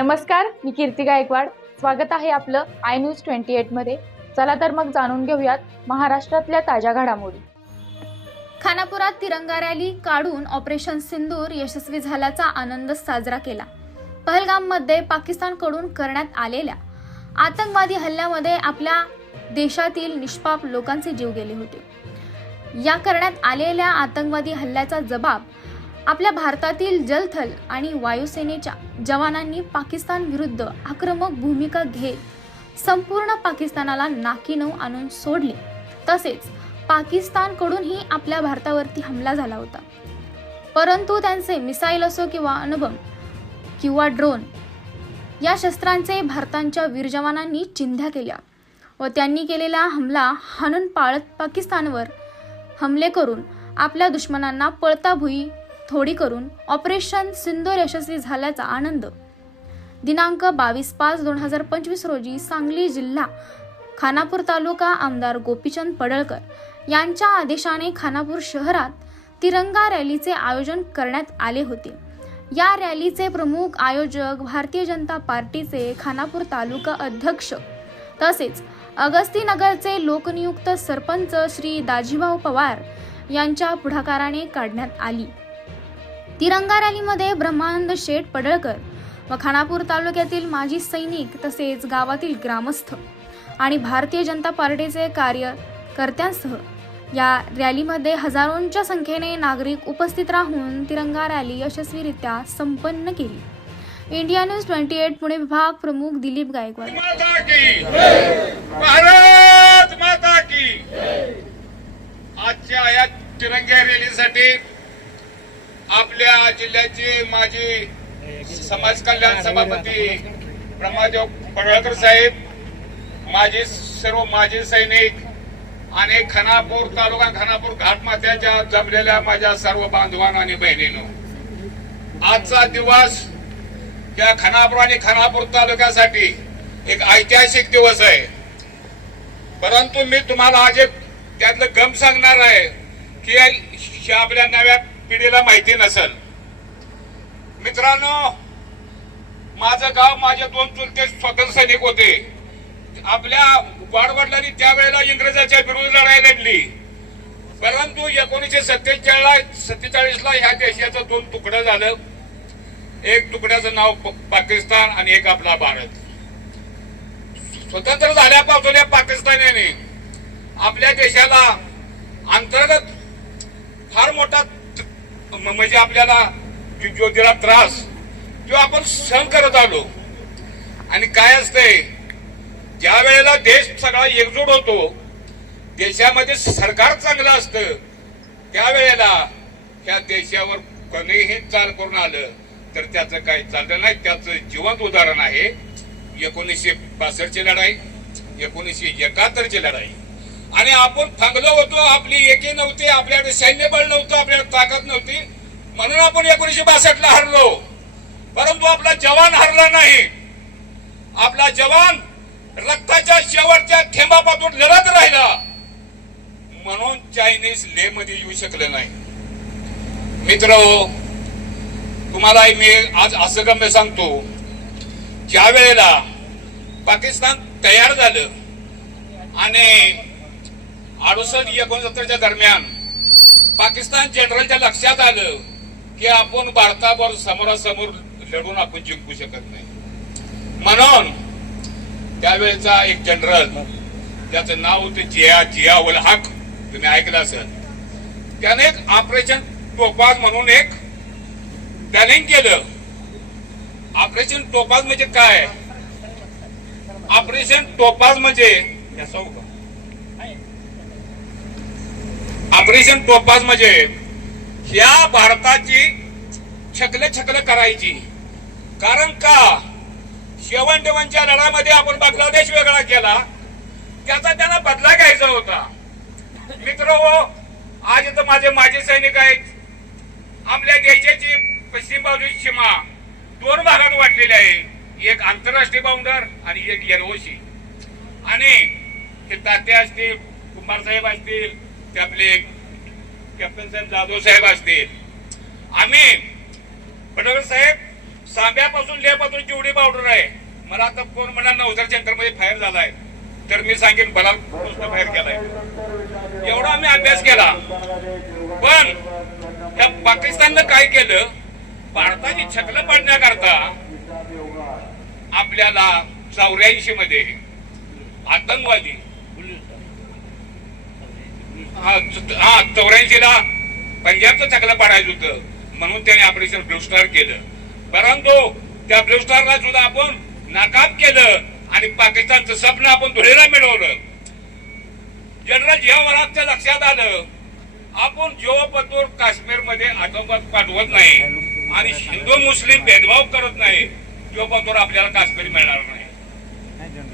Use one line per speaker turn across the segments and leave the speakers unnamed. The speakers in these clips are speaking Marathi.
नमस्कार मी कीर्ती गायकवाड. स्वागत आहे आपलं आय न्यूज ट्वेंटी एटमध्ये चला तर मग जाणून घेऊयात महाराष्ट्रातल्या ताज्या घडामोडी.
खानापुरात तिरंगा रॅली काढून ऑपरेशन सिंदूर यशस्वी झाल्याचा आनंद साजरा केला. पहलगाममध्ये पाकिस्तानकडून करण्यात आलेल्या आतंकवादी हल्ल्यामध्ये आपल्या देशातील निष्पाप लोकांचे जीव गेले होते. या करण्यात आलेल्या आतंकवादी हल्ल्याचा जबाब आपल्या भारतातील जलथल आणि वायुसेनेच्या जवानांनी पाकिस्तान विरुद्ध आक्रमक भूमिका घेत संपूर्ण पाकिस्तानाला नाकीनऊ आणून सोडले. तसेच पाकिस्तानकडूनही आपल्या भारतावरती हमला झाला होता. परंतु त्यांचे मिसाईल असो किंवा अनुभव किंवा ड्रोन या शस्त्रांचे भारतांच्या वीर जवानांनी चिंध्या केल्या व त्यांनी केलेला हमला हाणून पाळत पाकिस्तानवर हमले करून आपल्या दुश्मनांना पळता भुई थोडी करून ऑपरेशन सिंदूर यशस्वी झाल्याचा आनंद. दिनांक बावीस पाच दोन हजार पंचवीस रोजी सांगली जिल्हा खानापूर तालुका आमदार गोपीचंद पडळकर यांच्या आदेशाने खानापूर शहरात तिरंगा रॅलीचे आयोजन करण्यात आले होते. या रॅलीचे प्रमुख आयोजक भारतीय जनता पार्टीचे खानापूर तालुका अध्यक्ष तसेच अगस्तीनगरचे लोकनियुक्त सरपंच श्री दाजीभाऊ पवार यांच्या पुढाकाराने काढण्यात आली. तिरंगा रॅलीमध्ये ब्रह्मानंद शेठ पडळकर व खानापूर तालुक्यातील माजी सैनिक तसेच गावातील ग्रामस्थ आणि भारतीय जनता पार्टीचे कार्यकर्त्यांसह या रॅलीमध्ये हजारोंच्या संख्येने नागरिक उपस्थित राहून तिरंगा रॅली यशस्वीरित्या संपन्न केली. India news twenty eight Pune विभाग प्रमुख दिलीप गायकवाड.
माता की भारत माता की आजच्या या तिरंग्या रॅलीसाठी आपल्या जिल्ह्याचे माजी समाज कल्याण सभापती ब्रह्मादेव पडळकर साहेब माझे सर्व माजी सैनिक आणि खानापूर तालुका खानापूर घाटमाथ्याच्या जमलेल्या माझ्या सर्व बांधवांनो आणि बहिणीनो आजचा दिवस या खानापूर आणि खानापूर तालुक्यासाठी एक ऐतिहासिक दिवस आहे. परंतु मी तुम्हाला आज एक त्यातलं गम सांगणार आहे की आपल्या नव्या पिढीला माहिती नसल. मित्रांनो माझं गाव माझे दोन चुलते स्वतंत्र सैनिक होते. आपल्या वाडवडिलांनी त्यावेळेला इंग्रजाच्या विरुद्ध लढाई लढली. परंतु एकोणीसशे सत्तेचाळीस सत्तेचाळीस ला ह्या देशाचं दोन तुकडं झालं. एक तुकड्याचं नाव प- पाकिस्तान आणि एक आपला भारत. स्वतंत्र झाल्यापासून या पाकिस्तानाने आपल्या देशाला अंतर्गत फार मोठा म्हणजे आपल्याला जो- दिला त्रास जो आपण सहन करत आलो. आणि काय असतंय ज्या वेळेला देश सगळा एकजूट होतो देशामध्ये सरकार चांगलं असतं त्यावेळेला ह्या देशावर कोणीही चाल करून आलं तर त्याचं काही चाललं नाही. त्याचं जिवंत उदाहरण आहे एकोणीसशे बासष्टची लढाई एकोणीसशे एकाहत्तरची लढाई. आणि आपण थकलो होतो आपली एकी नव्हती आपल्याकडे सैन्यबळ नव्हतं आपल्याकडे ताकद नव्हती. म्हणून आपण एकोणीसशे बासष्ट ला हरलो. परंतु आपला जवान हरला नाही. आपला जवान रक्ताच्या शेवटच्या थेंबापासून लढत राहिला. म्हणून चायनीज ले मध्ये येऊ शकले नाही. मित्र तुम्हाला मी आज असं गम्य सांगतो ज्या वेळेला पाकिस्तान तयार झालं आणि अडुसष्ट एकोणसत्तरच्या दरम्यान. पाकिस्तान जनरलच्या लक्षात आलं की आपण भारतावर समोरासमोर लढून आपण जिंकू शकत नाही. म्हणून त्यावेळेचा एक जनरल ज्याचं नाव होतं जिया जिया उल हक तुम्ही ऐकलं असेल. त्याने एक ऑपरेशन टोपाज म्हणून एक प्लॅनिंग केलं. ऑपरेशन टोपाज म्हणजे काय? ऑपरेशन टोपाज म्हणजे ऑपरेशन तोपास म्हणजे ह्या भारताची छकल छकल करायची. कारण का? शेवण शेवंटवनच्या लढामध्ये आपण बांगलादेश वेगळा केला. त्याचा त्यांना बदला घ्यायचा होता. मित्र आज इथं माझे माजी सैनिक आहेत. आपल्या देशाची पश्चिम बाजूची सीमा दोन भागात वाटलेली आहे. एक आंतरराष्ट्रीय बाउंडर आणि एक येरवशी आणि हे तात्या असतील कुमार साहेब असतील ते आपले कॅप्टन साहेब जाधव साहेब असतील. आम्ही. पटकर साहेब सांब्यापासून लेपासून जेवढी पावडर आहे. मला आता कोण म्हणा नवसर सेंटरमध्ये फायर झालाय. तर मी सांगेन बला फायर केलाय. एवढा आम्ही अभ्यास केला. पण त्या पाकिस्ताननं काय केलं? भारताची छकलं पाडण्याकरता आपल्याला चौऱ्याऐंशी मध्ये आतंकवादी हा चौऱ्याऐंशी ला पंजाबचं चांगलं पाडायचं होतं. म्हणून त्याने ऑपरेशन ब्लू स्टार केलं. परंतु त्या ब्लू स्टारला सुद्धा आपण नाकाम केलं आणि पाकिस्तानचं स्वप्न आपण धुळेला मिळवलं. जनरल जियावरातच्या लक्षात आलं आपण जो काश्मीरमध्ये आतंकवाद पाठवत नाही आणि हिंदू मुस्लिम भेदभाव करत नाही जो आपल्याला काश्मीर मिळणार नाही.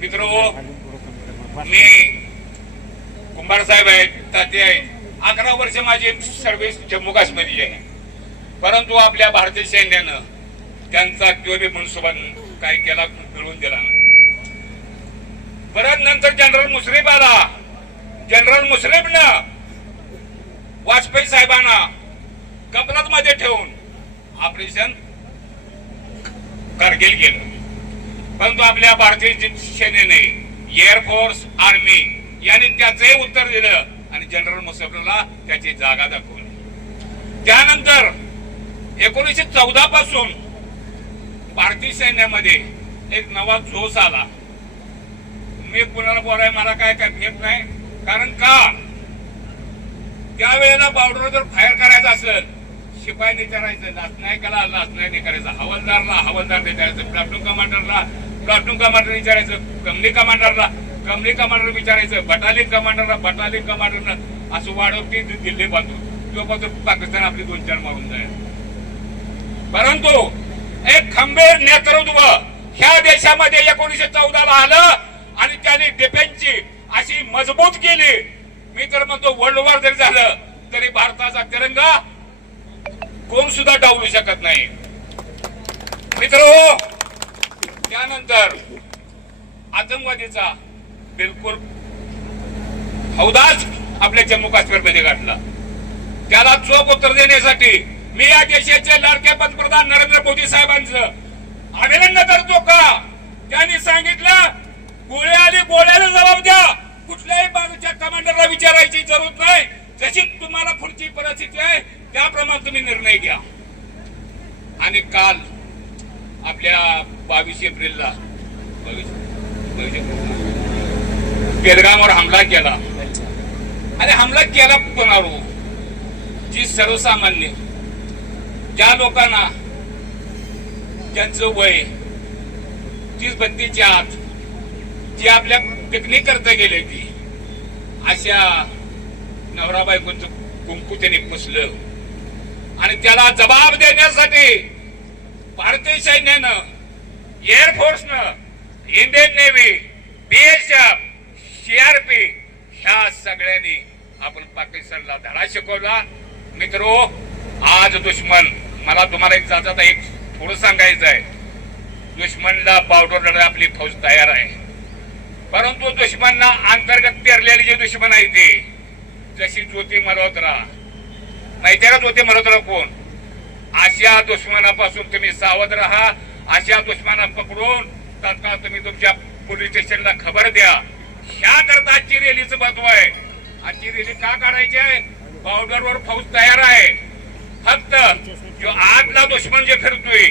मित्र मी कुंभार साहेब आहेत ताते आहेत. अकरा वर्ष माझी सर्व्हिस जम्मू काश्मीरची आहे परंतु आपल्या भारतीय सैन्यानं त्यांचा किंवा मनसुबा केला मिळवून दिला नाही. परत नंतर जनरल मुश्रीफ आला. जनरल मुश्रीफनं वाजपेयी साहेबांना कपलात मध्ये ठेवून ऑपरेशन कारगिल केलं. परंतु आपल्या भारतीय सेनेने एअरफोर्स आर्मी यांनी त्याचे उत्तर दिलं. आणि जनरल मुश्रीफला त्याची जागा दाखवली. त्यानंतर एकोणीसशे चौदा पासून भारतीय सैन्यामध्ये एक नवा जोश आला. मी कुणाला बोलाय मला काय काय घेत नाही. कारण का? त्यावेळेला बॉर्डर जर फायर करायचं असेल शिपाई विचारायचं नाचनायकाला नाचनाय करायचं हवालदारला हवालदार विचारायचं प्लाटून कमांडरला प्लाटून कमांडर विचारायचं कमली कमांडरला कमली कमांडर विचारायचं बटालियन कमांडरला बटालियन कमांडरला. असं वाढवते दिल्ली बांधून तो बाजू पाकिस्तान आपली दोन चार मारून जाईल. परंतु एक खंबीर नेतृत्व ह्या देशामध्ये एकोणीशे चौदा ला आलं आणि त्याने डिफेन्सची अशी मजबूत केली. मी तर म्हणतो वर्ल्ड वॉर जरी झालं तरी भारताचा तिरंगा कोण सुद्धा डावलू शकत नाही. मित्र त्यानंतर आतंकवादीचा बिलकुल हौदाच आपल्या जम्मू काश्मीरमध्ये गाठला त्याला चोख उत्तर देण्यासाठी मी या देशाचे लाडके पंतप्रधान नरेंद्र मोदी साहेबांचं अभिनंदन करतो का? त्यांनी सांगितलं गोळ्या आली गोळ्याला जबाब द्या. कुठल्याही बाजूच्या कमांडरला विचारायची जरूर नाही. जशी तुम्हाला पुढची परिस्थिती आहे त्याप्रमाणे तुम्ही निर्णय घ्या. आणि काल आपल्या बावीस एप्रिलला बावीस बावीस एप्रिलला बेलगामवर हमला केला. आणि हमला केला कोणावर? जी सर्वसामान्य ज्या लोकांना ज्यांचं वय तीस बत्तीच्या आत जी आपल्या पिकनिक करता गेले ती अशा नवरा बायकोचं कुंकू त्याने पुसलं. आणि त्याला जबाब देण्यासाठी भारतीय सैन्यानं एअरफोर्सनं इंडियन नेव्ही बीएसएफ सीआरपी ह्या सगळ्यांनी आपण पाकिस्तानला धडा शिकवला. मित्रो आज दुश्मन मला तुम्हाला एक जाता एक थोडं सांगायचं आहे. दुश्मनला पावडर लढा आपली फौज तयार आहे. परंतु दुश्मनना अंतर्गत पेरलेली जे दुश्मन आहे ते जशी ज्योती मल्होत्रा. माहिती का ज्योती मल्होत्रा कोण? अशा दुश्मनापासून तुम्ही सावध राहा अशा दुश्मना पकडून तात्काळ तुम्ही तुमच्या पोलीस स्टेशनला खबर द्या. ह्या करता आजची रॅलीचं महत्त्व आहे. आजची रॅली का काढायची आहे? बॉर्डरवर फौज तयार आहे. फक्त जो आतला दुश्मन जे फिरतोय